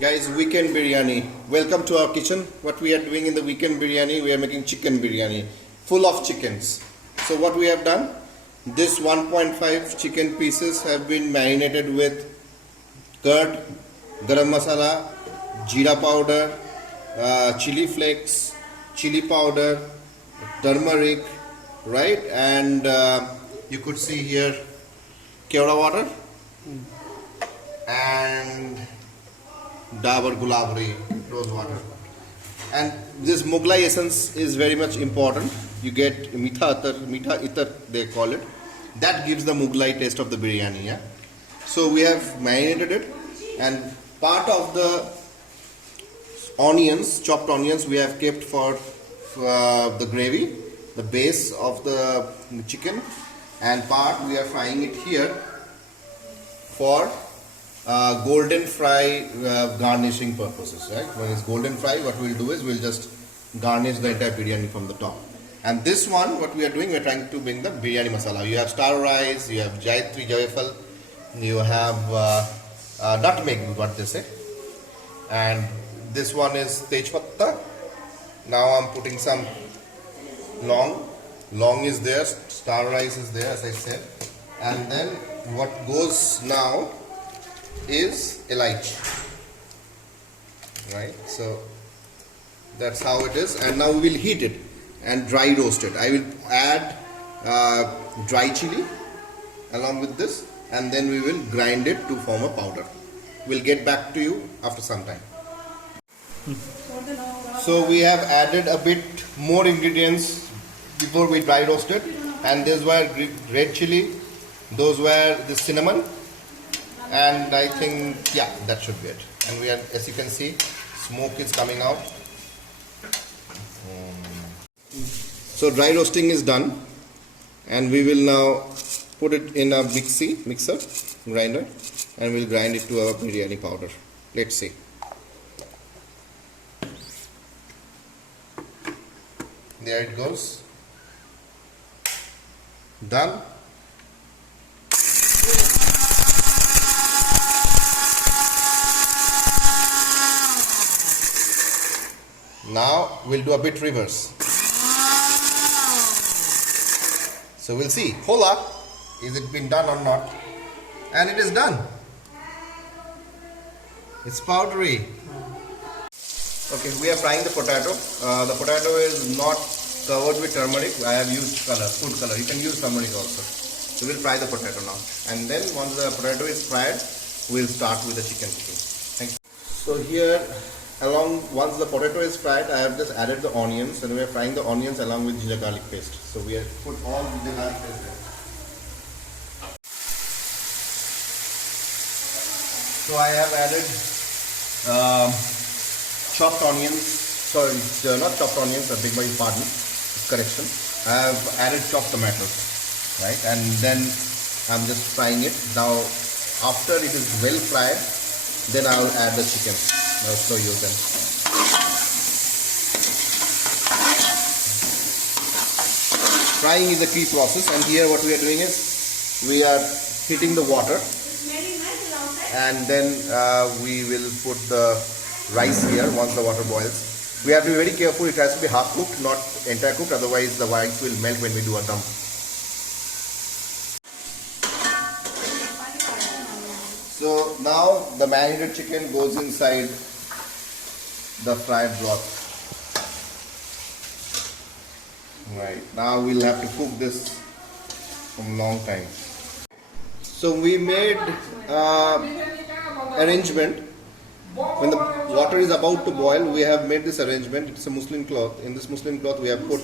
Guys, weekend biryani. Welcome to our kitchen. What we are doing in the weekend biryani, we are making chicken biryani, full of chickens. So what we have done, this 1.5 chicken pieces have been marinated with curd, garam masala, jeera powder, chili flakes, chili powder, turmeric, right? And you could see here kevra water and Dabur Gulabri rose water. And this Mughlai essence is very much important. You get mitha itar they call it. That gives the Mughlai taste of the biryani. Yeah. So we have marinated it, and part of the onions, chopped onions, we have kept for the gravy, the base of the chicken, and part we are frying it here for golden fry garnishing purposes, right? When it's golden fry, what we'll do is we'll just garnish the entire biryani from the top. And this one, what we are doing, we're trying to bring the biryani masala. You have star rice, you have jayatri jayafal, you have nutmeg, what they say. And this one is tej patta. Now I'm putting some long. Long is there, star rice is there, as I said. And then what goes now is elaichi, right? So that's how it is, and now we will heat it and dry roast it. I will add dry chili along with this, and then we will grind it to form a powder. We'll get back to you after some time. So we have added a bit more ingredients before we dry roast it, and these were red chili, those were the cinnamon, and I think, yeah, that should be it. And we are, as you can see, smoke is coming out. So dry roasting is done, and we will now put it in a mixer grinder, and we'll grind it to our biryani powder. Let's see. There it goes. Done. Now we'll do a bit reverse. So we'll see. Hola, is it been done or not? And it is done. It's powdery. Okay, we are frying the potato. The potato is not covered with turmeric. I have used color, food color. You can use turmeric also. So we'll fry the potato now. And then once the potato is fried, we'll start with the chicken cooking. Thank you. So here, once the potato is fried, I have just added the onions, and we are frying the onions along with ginger garlic paste. So we have put all ginger garlic paste there. So I have added chopped onions. Sorry, not chopped onions. I beg my pardon. Correction. I have added chopped tomatoes, right? And then I'm just frying it. Now, after it is well fried, then I will add the chicken. I'll show you then. Frying is a key process, and here what we are doing is we are heating the water, and then we will put the rice here once the water boils. We have to be very careful. It has to be half cooked, not entire cooked, otherwise the rice will melt when we do a dum. So now the marinated chicken goes inside the fried broth. Right, now we'll have to cook this for a long time. So we made arrangement. When the water is about to boil, we have made this arrangement. It's a muslin cloth. In this muslin cloth, we have put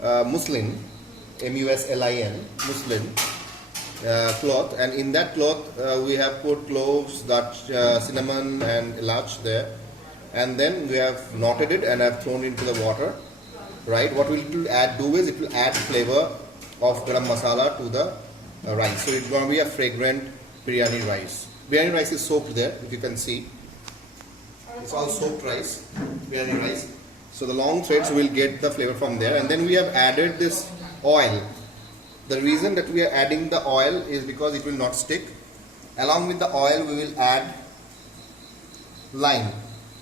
muslin, M-U-S-L-I-N, muslin cloth, and in that cloth we have put cloves, cinnamon and elach there, and then we have knotted it and have thrown into the water. Right, what it will do is it will add flavor of garam masala to the rice. So it's going to be a fragrant biryani rice. Biryani rice is soaked there, if you can see. It's all soaked rice, biryani rice. So the long threads will get the flavor from there, and then we have added this oil. The reason that we are adding the oil is because it will not stick. Along with the oil, we will add lime.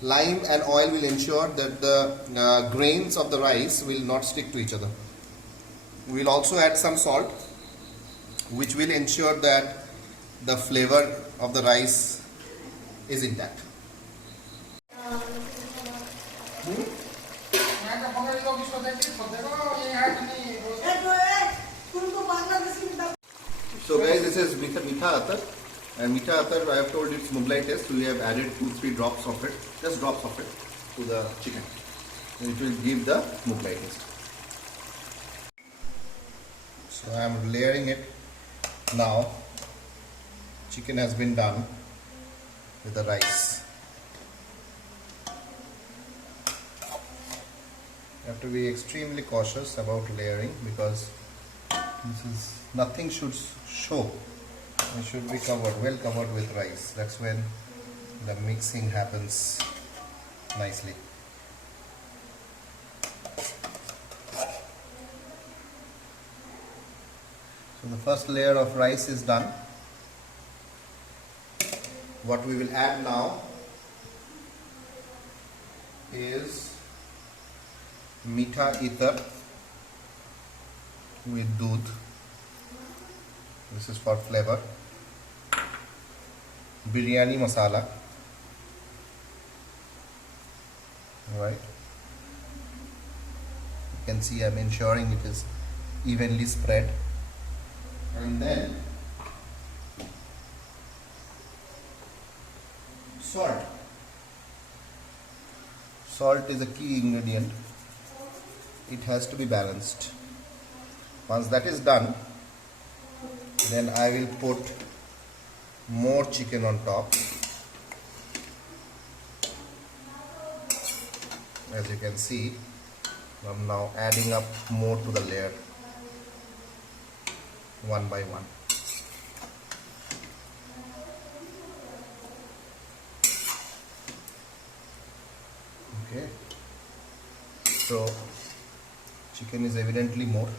Lime and oil will ensure that the grains of the rice will not stick to each other. We will also add some salt, which will ensure that the flavor of the rice is intact. So guys, this is mitha atar, and mitha atar, I have told it's Mughlai taste. We have added 2-3 drops of it, just drops of it, to the chicken. And it will give the Mughlai taste. So I am layering it now. Chicken has been done with the rice. You have to be extremely cautious about layering, because nothing should show. It should be well covered with rice. That's when the mixing happens nicely. So the first layer of rice is done. What we will add now is meetha ether with doodh. This is for flavor. Biryani masala. Right. You can see I'm ensuring it is evenly spread. And then salt. Salt is a key ingredient. It has to be balanced. Once that is done, then I will put more chicken on top. As you can see, I'm now adding up more to the layer, one by one. Okay, so chicken is evidently more,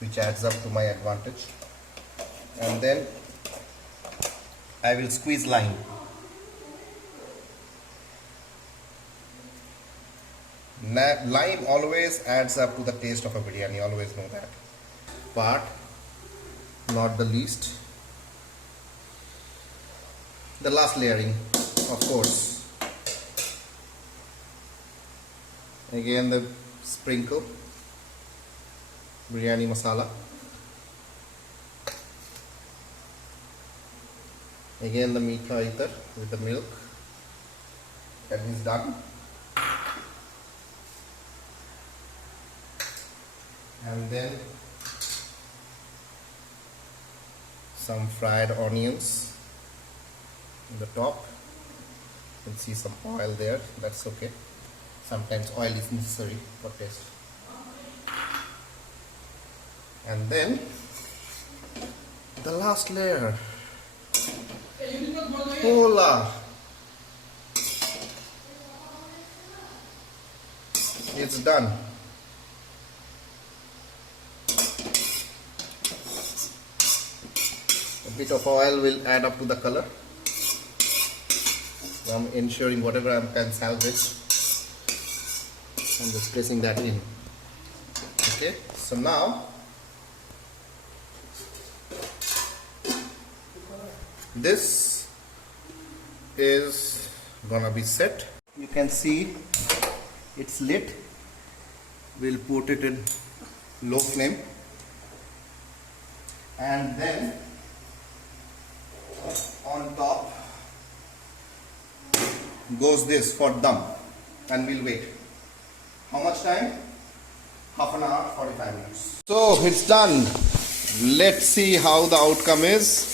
which adds up to my advantage. And then I will squeeze lime. Lime always adds up to the taste of a biryani, always know that. But not the least, the last layering, of course. Again the sprinkle, biryani masala. Again the meetha ether with the milk. That is done. And then some fried onions in the top. You can see some oil there, that's okay. Sometimes oil is necessary for taste. And then the last layer. Hola! It's done. A bit of oil will add up to the color. So I'm ensuring whatever I can salvage, I'm just pressing that in. Okay, so now this is gonna be set. You can see it's lit. We'll put it in low flame, and then on top goes this for dum, and we'll wait. How much time? Half an hour, 45 minutes. So it's done. Let's see how the outcome is.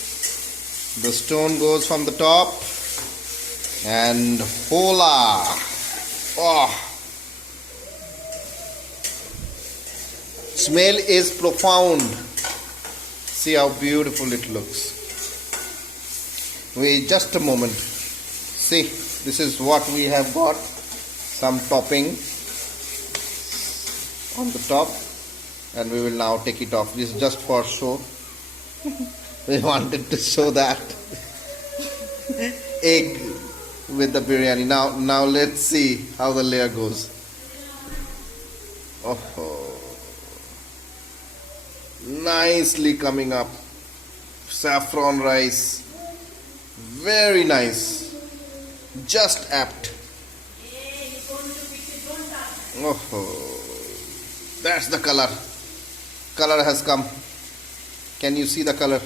The stone goes from the top, and hola! Oh! Smell is profound. See how beautiful it looks. Wait just a moment. See, this is what we have got. Some topping on the top, and we will now take it off. This is just for show. We wanted to show that egg with the biryani. Now let's see how the layer goes. Oh, nicely coming up. Saffron rice, very nice, just apt. Oh, that's the color. Color has come. Can you see the color?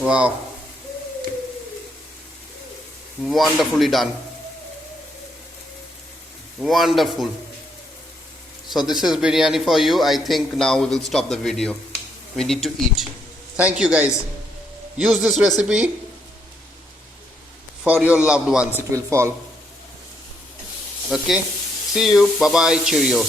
Wow, wonderfully done. Wonderful. So this is biryani for you. I think now we will stop the video. We need to eat. Thank you guys. Use this recipe for your loved ones. It will fall. Okay. See you. Bye bye. Cheerio.